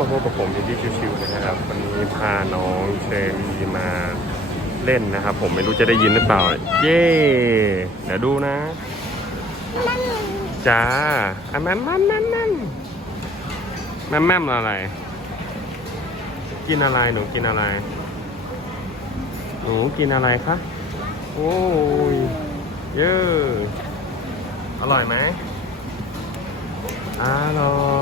มาพบกับผมอินดี้ชิวๆนะครับวันนี้พาน้องเชอรีมาเล่นนะครับ ผมไม่รู้จะได้ยินหรือเปล่า เย้เดี๋ยวดูนะจ้าอะแม่มแม่มแม่มแม่มแม่มแม่มอะไร กินอะไรหนูกินอะไรหนูกินอะไรคะโอ้ยเยอะอร่อยไหมอร่อย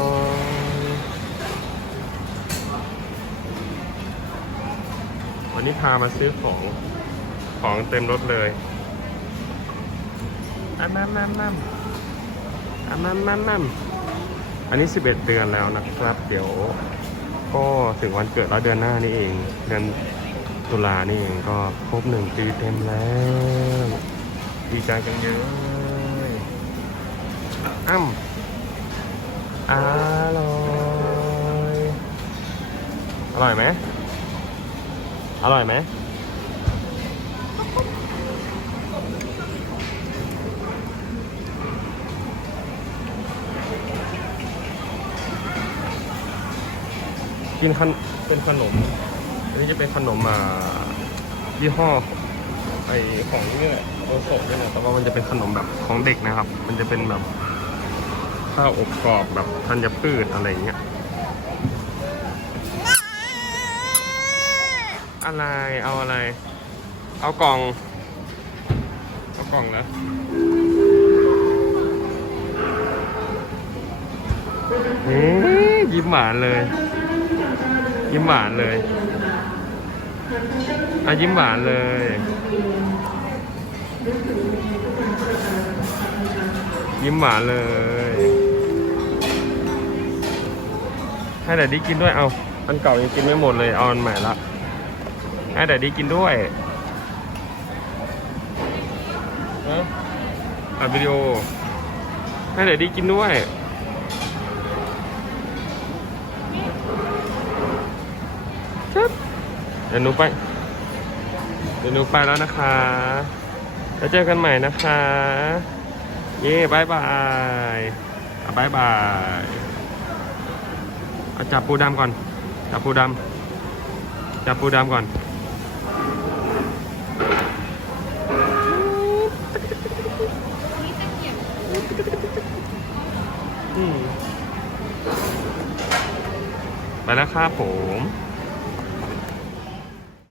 วันนี้พามาซื้อของ ของเต็มรถเลยอะแม่มแม่มแม่มอะแม่มแม่มแม่มอันนี้ 11 เดือนแล้วนะครับ เดี๋ยว ก็ถึงวันเกิดแล้วเดือนหน้านี่เอง เดือนตุลานี่เองก็ครบหนึ่งปีเต็มแล้วดีใจกันเยอะเลยอ้ำอร่อย อร่อยไหม อร่อยไหมกินขนเป็นขนม อันนี้จะเป็นขนมอ่ายี่ห้อไอของนี่แหละโอโซะนี่แหละแต่ว่ามันจะเป็นขนมแบบของเด็กนะครับ มันจะเป็นแบบข้าวอบกรอบแบบธัญพืชอะไรเงี้ย อะไร เอาอะไร เอากล่อง เอากล่องแล้วยิ้มหวานเลย ยิ้มหวานเลยอะยิ้มหวานเลย ยิ้มหวานเลย ให้แต่ดีกินด้วยเอา อันเก่ายังกินไม่หมดเลย เอาอันใหม่ละ ให้แต่ดีกินด้วยฮะอัดวิดีโอ ให้แต่ดีกินด้วยครับเดี๋ยวหนูไป เดี๋ยวหนูไปแล้วนะคะ แล้วเจอกันใหม่นะคะ เย่บายบายบายบายจับปูดำก่อน จับปูดำจับปูดำก่อน ไปแล้วครับผม